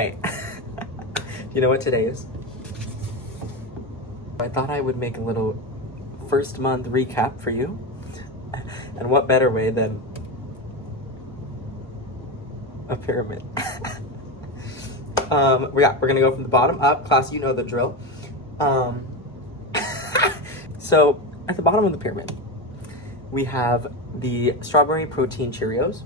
Hey, you know what today is? I thought I would make a little first month recap for you. And what better way than a pyramid? We're gonna go from the bottom up. Class, you know the drill. So at the bottom of the pyramid, we have the strawberry protein Cheerios.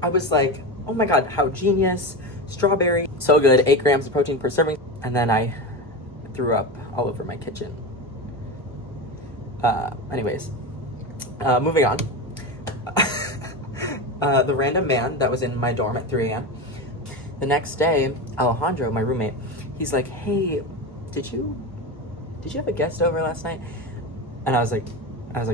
I was like, oh my God, how genius. Strawberry, so good, 8 grams of protein per serving. And then I threw up all over my kitchen. Anyways, moving on. The random man that was in my dorm at 3 a.m. The next day, Alejandro, my roommate, he's like, hey, did you have a guest over last night? And I was like,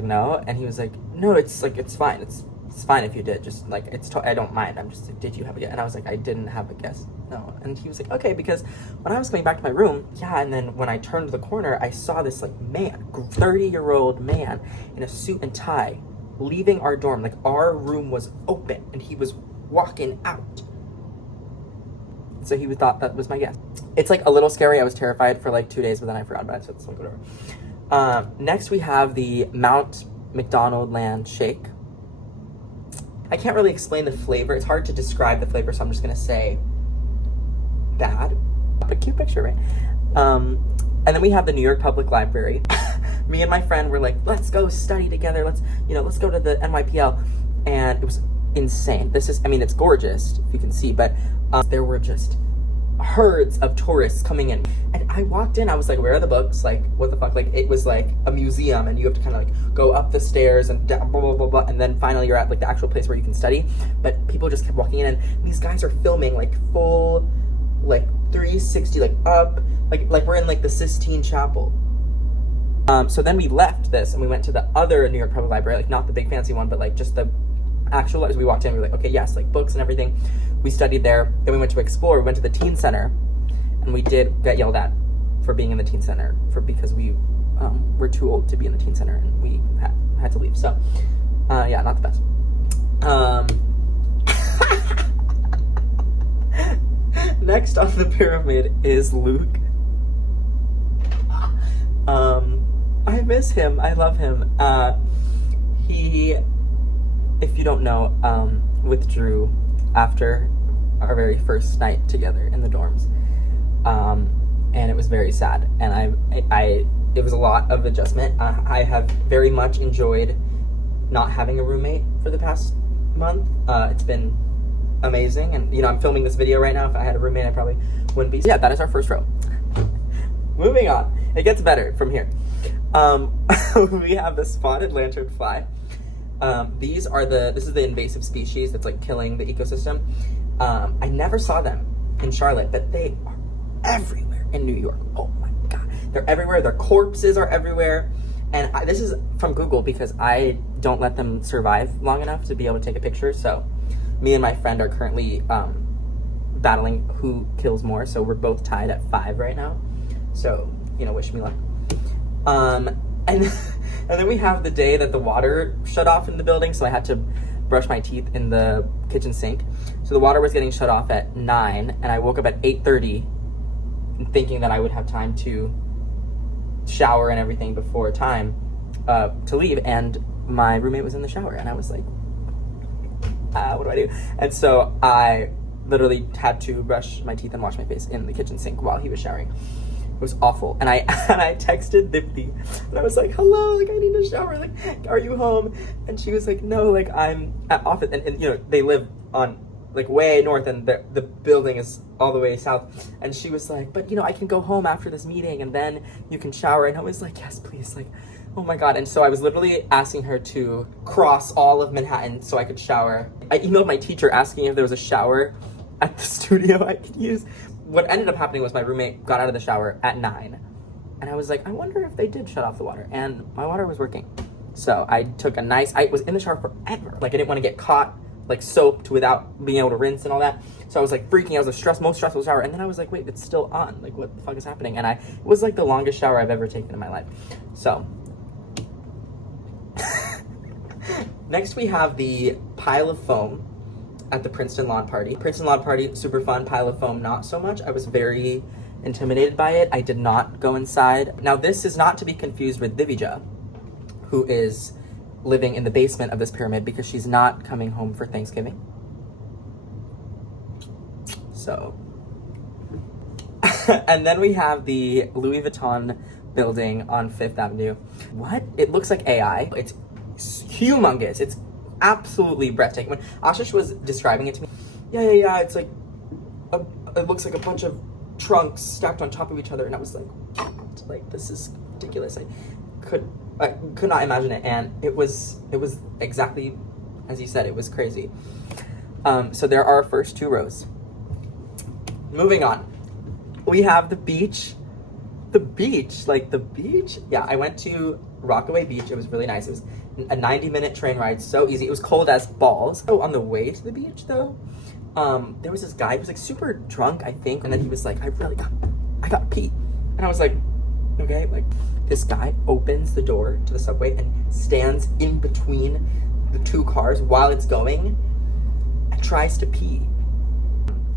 no. And he was like, no, it's fine. It's fine if you did. Just like, I don't mind. I'm just like, did you have a guest? And I was like, I didn't have a guest. No. And he was like, okay, because when I was coming back to my room, yeah, and then when I turned the corner, I saw this like man, 30-year-old man in a suit and tie leaving our dorm. Like our room was open and he was walking out. So he thought that was my guest. It's like a little scary. I was terrified for like 2 days, but then I forgot about it, so it's like whatever. Next we have the Mount McDonald Land Shake. I can't really explain the flavor. It's hard to describe the flavor, so I'm just gonna say bad. A cute picture, right? And then we have the New York Public Library. Me and my friend were like, let's go study together. Let's go to the NYPL. And it was insane. It's gorgeous, if you can see, but there were just herds of tourists coming in. And I walked in, I was like, where are the books? Like, what the fuck? Like, it was like a museum and you have to kind of like go up the stairs and down, blah, blah, blah, blah. And then finally you're at like the actual place where you can study. But people just kept walking in and these guys are filming like full, like 360, like up, like we're in like the Sistine Chapel. So then we left this and we went to the other New York Public Library, like not the big fancy one, but like just the actual, as we walked in, we were like, okay, yes, like books and everything. We studied there. Then we went to explore. We went to the teen center and we did get yelled at for being in the teen center because we were too old to be in the teen center and we had to leave. So yeah, not the best. Next on the pyramid is Luke. I miss him. I love him. He, if you don't know, withdrew after our very first night together in the dorms. And it was very sad. And it was a lot of adjustment. I have very much enjoyed not having a roommate for the past month. It's been amazing. And, I'm filming this video right now. If I had a roommate, I probably wouldn't be. Yeah, that is our first row. Moving on. It gets better from here. We have the spotted lanternfly. This is the invasive species that's like killing the ecosystem. I never saw them in Charlotte, but they are everywhere in New York. Oh my God. They're everywhere. Their corpses are everywhere. And this is from Google because I don't let them survive long enough to be able to take a picture. So me and my friend are currently battling who kills more. So we're both tied at 5 right now. So, wish me luck. And then we have the day that the water shut off in the building, so I had to brush my teeth in the kitchen sink. So the water was getting shut off at 9, and I woke up at 8:30 thinking that I would have time to shower and everything before time to leave, and my roommate was in the shower, and I was like, what do I do? And so I literally had to brush my teeth and wash my face in the kitchen sink while he was showering. It was awful. And I texted Dipti and I was like, hello, like I need a shower, like are you home? And she was like, no, like I'm at office. And they live on like way north and the building is all the way south. And she was like, but I can go home after this meeting and then you can shower. And I was like, yes, please, like, oh my God. And so I was literally asking her to cross all of Manhattan so I could shower. I emailed my teacher asking if there was a shower at the studio I could use. What ended up happening was my roommate got out of the shower at 9. And I was like, I wonder if they did shut off the water. And my water was working. So I was in the shower forever. Like I didn't want to get caught, like soaked without being able to rinse and all that. So I was like freaking out. It was the most stressful shower. And then I was like, wait, it's still on. Like what the fuck is happening? And it was like the longest shower I've ever taken in my life. So next we have the pile of foam. at the Princeton lawn party. Princeton lawn party, super fun. Pile of foam, not so much. I was very intimidated by it. I did not go inside. Now, this is not to be confused with Divija, who is living in the basement of this pyramid because she's not coming home for Thanksgiving. So, and then we have the Louis Vuitton building on 5th Avenue. What? It looks like AI. It's humongous. It's absolutely breathtaking. When Ashish was describing it to me, yeah, it's like, it looks like a bunch of trunks stacked on top of each other, and I was like, this is ridiculous. I could not imagine it, and it was exactly as you said. It was crazy. So there are our first 2 rows. Moving on, we have the beach. The beach. Yeah, I went to Rockaway Beach. It was really nice. It was a 90-minute train ride, so easy. It was cold as balls. Oh, on the way to the beach though, there was this guy who was like super drunk, I think, and then he was like, I got pee. And I was like, okay, like this guy opens the door to the subway and stands in between the 2 cars while it's going and tries to pee.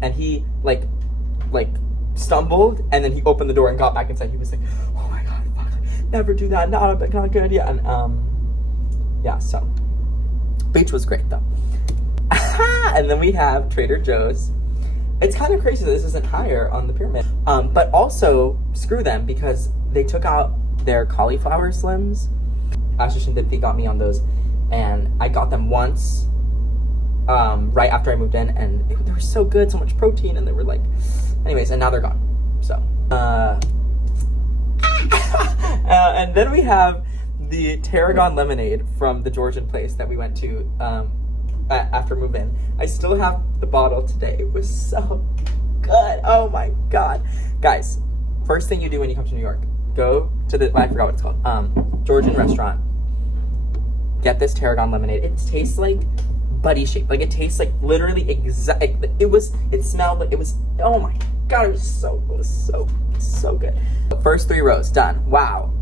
And he like stumbled, and then he opened the door and got back inside. He was like, oh my god, fuck, never do that, not good. Yeah, and yeah, so beach was great though. And then we have Trader Joe's. It's kind of crazy that this isn't higher on the pyramid, but also screw them because they took out their cauliflower slims. Ashish and Dipti got me on those, and I got them once right after I moved in, and they were so good, so much protein, and they were like, anyways, and now they're gone. So and then we have the tarragon lemonade from the Georgian place that we went to after move-in. I still have the bottle today. It was so good. Oh my god. Guys, first thing you do when you come to New York, go to the, I forgot what it's called, Georgian restaurant. Get this tarragon lemonade. It tastes like buddy shape. Like, it tastes like literally exact. It smelled like, it was, oh my god, it was so good. The first 3 rows done. Wow.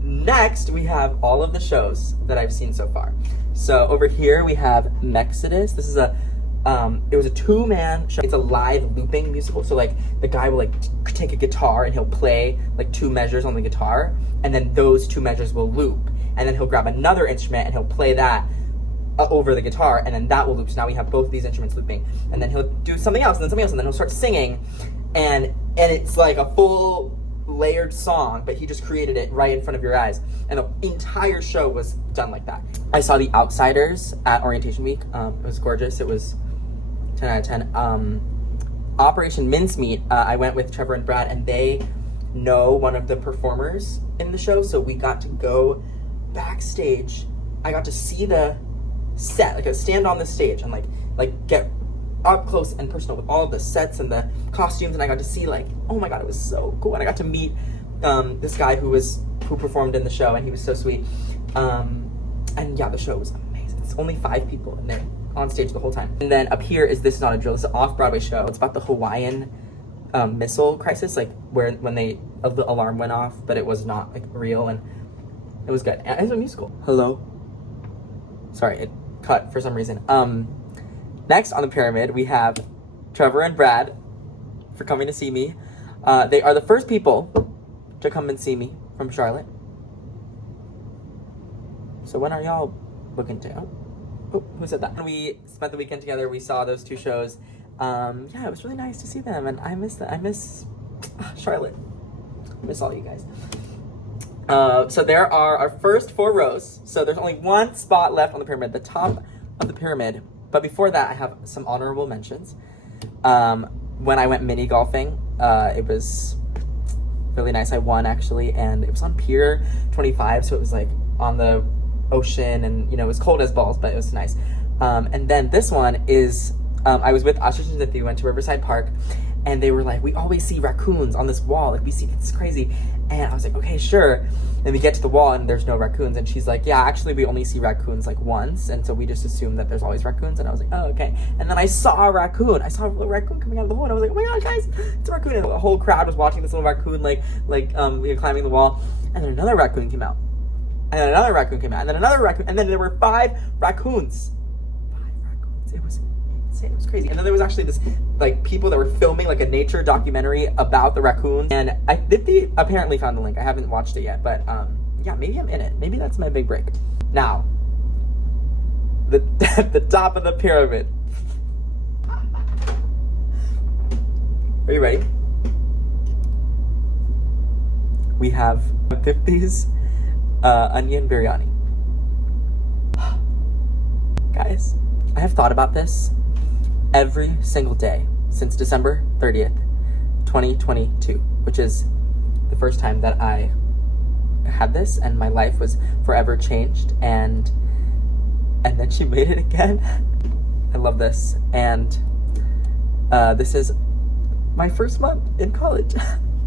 Next, we have all of the shows that I've seen so far. So over here we have Mexodus. This is it was a 2-man show. It's a live looping musical. So like the guy will like take a guitar and he'll play like 2 measures on the guitar, and then those 2 measures will loop. And then he'll grab another instrument and he'll play that over the guitar, and then that will loop. So now we have both of these instruments looping. And then he'll do something else, and then something else, and then he'll start singing. And it's like a full layered song, but he just created it right in front of your eyes, and the entire show was done like that. I saw The Outsiders at orientation week. It was gorgeous. It was 10 out of 10. Operation Mincemeat, I went with Trevor and Brad, and they know one of the performers in the show, so we got to go backstage. I got to see the set, like I stand on the stage and like get up close and personal with all of the sets and the costumes, and I got to see like, oh my god, it was so cool. And I got to meet this guy who performed in the show, and he was so sweet. And yeah, the show was amazing. It's only 5 people, and they're on stage the whole time. And then up here is This Is Not a Drill. It's an off-Broadway show. It's about the Hawaiian missile crisis, like when the alarm went off, but it was not like real, and it was good. And it's a musical. Hello. Sorry, it cut for some reason. Next on the pyramid, we have Trevor and Brad for coming to see me. They are the first people to come and see me from Charlotte. So when are y'all looking to? Oh, who said that? We spent the weekend together. We saw those 2 shows. Yeah, it was really nice to see them, and I miss them. I miss Charlotte. I miss all you guys. So there are our first 4 rows. So there's only 1 spot left on the pyramid, the top of the pyramid. But before that, I have some honorable mentions. When I went mini golfing, it was really nice. I won, actually, and it was on Pier 25, so it was like on the ocean, and it was cold as balls, but it was nice. And then this one is, I was with Ashish and Zithi. We went to Riverside Park, and they were like, we always see raccoons on this wall. Like, we see, it's crazy. And I was like, okay, sure. Then we get to the wall, and there's no raccoons. And she's like, yeah, actually, we only see raccoons like once. And so we just assume that there's always raccoons. And I was like, oh, okay. And then I saw a raccoon. I saw a little raccoon coming out of the hole. And I was like, oh my gosh, guys, it's a raccoon. And the whole crowd was watching this little raccoon, we were climbing the wall. And then another raccoon came out. And then another raccoon came out. And then another raccoon. And then there were 5 raccoons It was insane. It was crazy. And then there was actually this, like, people that were filming like a nature documentary about the raccoons. And they apparently found the link. I haven't watched it yet, but yeah, maybe I'm in it. Maybe that's my big break. Now, the top of the pyramid. Are you ready? We have 50s onion biryani. Guys, I have thought about this every single day since December 30th, 2022, which is the first time that I had this and my life was forever changed, and then she made it again. I love this. And this is my first month in college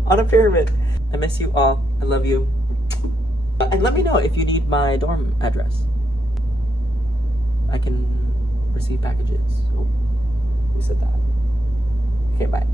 on a pyramid. I miss you all. I love you. And let me know if you need my dorm address. I can receive packages. Oh, who said that? Okay, bye.